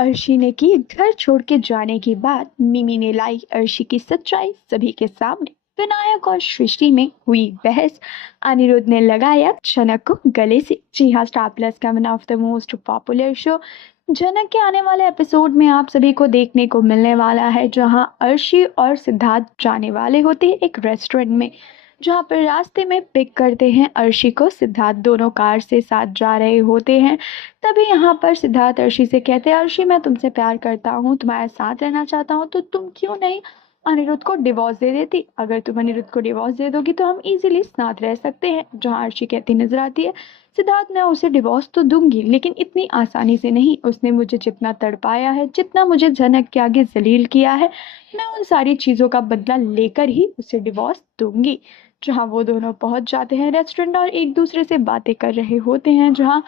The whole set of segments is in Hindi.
अर्शी ने की घर छोड़ के जाने की बात। मिमी ने लाई अर्शी की सच्चाई सभी के सामने। विनायक और सृष्टि में हुई बहस। अनिरुद्ध ने लगाया जनक को गले से। जी हाँ, स्टार प्लस का one of the most popular show Janak के आने वाले एपिसोड में आप सभी को देखने को मिलने वाला है, जहां अर्शी और सिद्धार्थ जाने वाले होते हैं एक रेस्टोरेंट में, जहां पर रास्ते में पिक करते हैं अर्शी को सिद्धार्थ। दोनों कार से साथ जा रहे होते हैं। तभी यहाँ पर सिद्धार्थ अर्शी से कहते हैं, अर्शी मैं तुमसे प्यार करता हूँ, तुम्हारे साथ रहना चाहता हूँ, तो तुम क्यों नहीं अनिरुद्ध को डिवोर्स दे देती। अगर तुम अनिरुद्ध को डिवोर्स दे दोगी तो हम इजीली साथ रह सकते हैं। जहाँ अर्शी कहती नजर आती है, सिद्धार्थ मैं उसे डिवोर्स तो दूंगी लेकिन इतनी आसानी से नहीं। उसने मुझे जितना तड़पाया है, जितना मुझे जनक के आगे जलील किया है, मैं उन सारी चीज़ों का बदला लेकर ही उसे डिवोर्स दूंगी। जहाँ वो दोनों पहुंच जाते हैं रेस्टोरेंट और एक दूसरे से बातें कर रहे होते हैं, जहाँ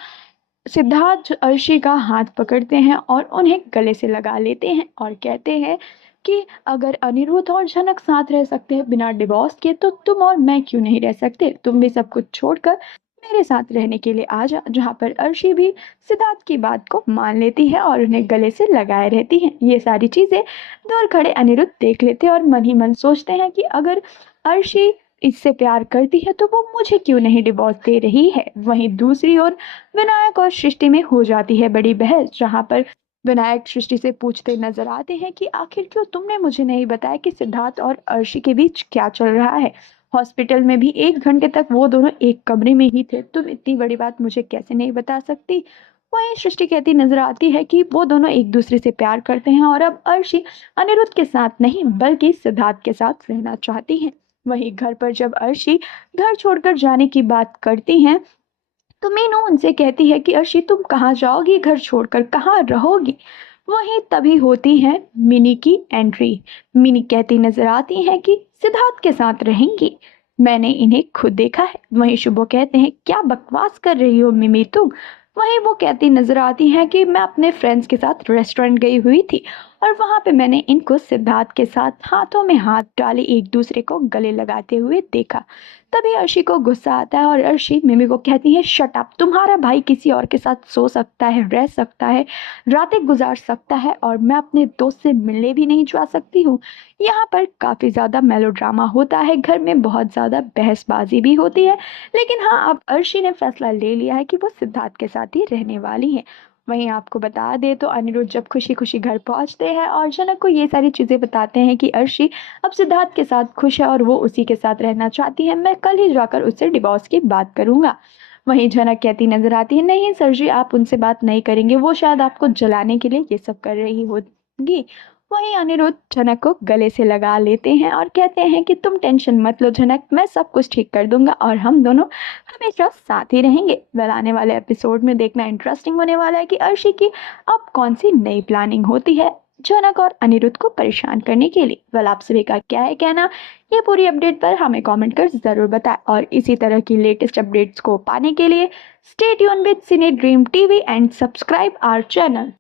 सिद्धार्थ अर्शी का हाथ पकड़ते हैं और उन्हें गले से लगा लेते हैं और कहते हैं कि अगर अनिरुद्ध और जनक साथ रह सकते हैं बिना डिवोर्स के, तो तुम और मैं क्यों नहीं रह सकते। तुम भी सब कुछ छोड़कर मेरे साथ रहने के लिए आ जा। जहाँ पर अर्शी भी सिद्धार्थ की बात को मान लेती है और उन्हें गले से लगाए रहती है। ये सारी चीज़ें दूर खड़े अनिरुद्ध देख लेते हैं और मन ही मन सोचते हैं कि अगर अर्शी इससे प्यार करती है तो वो मुझे क्यों नहीं डिवोर्स दे रही है। वहीं दूसरी ओर विनायक और सृष्टि में हो जाती है बड़ी बहस, जहाँ पर विनायक सृष्टि से पूछते नजर आते हैं कि आखिर क्यों तुमने मुझे नहीं बताया कि सिद्धार्थ और अर्शी के बीच क्या चल रहा है। हॉस्पिटल में भी 1 घंटे तक वो दोनों एक कमरे में ही थे, तुम इतनी बड़ी बात मुझे कैसे नहीं बता सकती। वहीं सृष्टि कहती नजर आती है कि वो दोनों एक दूसरे से प्यार करते हैं और अब अर्शी अनिरुद्ध के साथ नहीं बल्कि सिद्धार्थ के साथ रहना चाहती है। वहीं घर पर जब अर्शी घर छोड़कर जाने की बात करती हैं, तो मीनू उनसे कहती है कि अर्शी तुम कहाँ जाओगी, घर छोड़कर कहाँ रहोगी। वहीं तभी होती है मिनी की एंट्री। मिनी कहती नजर आती है कि सिद्धार्थ के साथ रहेंगी, मैंने इन्हें खुद देखा है। वहीं शुभो कहते हैं क्या बकवास कर रही हो मिमी तुम। वहीं वो कहती नजर आती है कि मैं अपने फ्रेंड्स के साथ रेस्टोरेंट गई हुई थी और वहां पे मैंने इनको सिद्धार्थ के साथ हाथों में हाथ डाले एक दूसरे को गले लगाते हुए देखा। तभी अर्शी को गुस्सा आता है और अर्शी मिमी को कहती है शट अप, तुम्हारा भाई किसी और के साथ सो सकता है, रह सकता है, रातें गुजार सकता है और मैं अपने दोस्त से मिलने भी नहीं जा सकती हूँ। यहाँ पर काफ़ी ज़्यादा मेलोड्रामा होता है, घर में बहुत ज़्यादा बहसबाजी भी होती है, लेकिन हाँ अब अर्शी ने फैसला ले लिया है कि वो सिद्धार्थ के साथ ही रहने वाली है। वहीं आपको बता दे तो अनिरुद्ध जब खुशी खुशी घर पहुंचते हैं और जनक को ये सारी चीज़ें बताते हैं कि अर्शी अब सिद्धार्थ के साथ खुश है और वो उसी के साथ रहना चाहती है, मैं कल ही जाकर उससे डिवोर्स की बात करूंगा। वहीं जनक कहती नजर आती है नहीं सर जी, आप उनसे बात नहीं करेंगे, वो शायद आपको जलाने के लिए ये सब कर रही होगी। वहीं अनिरुद्ध जनक को गले से लगा लेते हैं और कहते हैं कि तुम टेंशन मत लो जनक, मैं सब कुछ ठीक कर दूंगा और हम दोनों हमेशा साथ ही रहेंगे। वेल आने वाले एपिसोड में देखना इंटरेस्टिंग होने वाला है कि अर्शी की अब कौन सी नई प्लानिंग होती है जनक और अनिरुद्ध को परेशान करने के लिए। वेल आप सभी का क्या है कहना, ये पूरी अपडेट पर हमें कमेंट कर जरूर बताएं और इसी तरह की लेटेस्ट अपडेट्स को पाने के लिए stay tune with Cine Dream TV and subscribe our channel.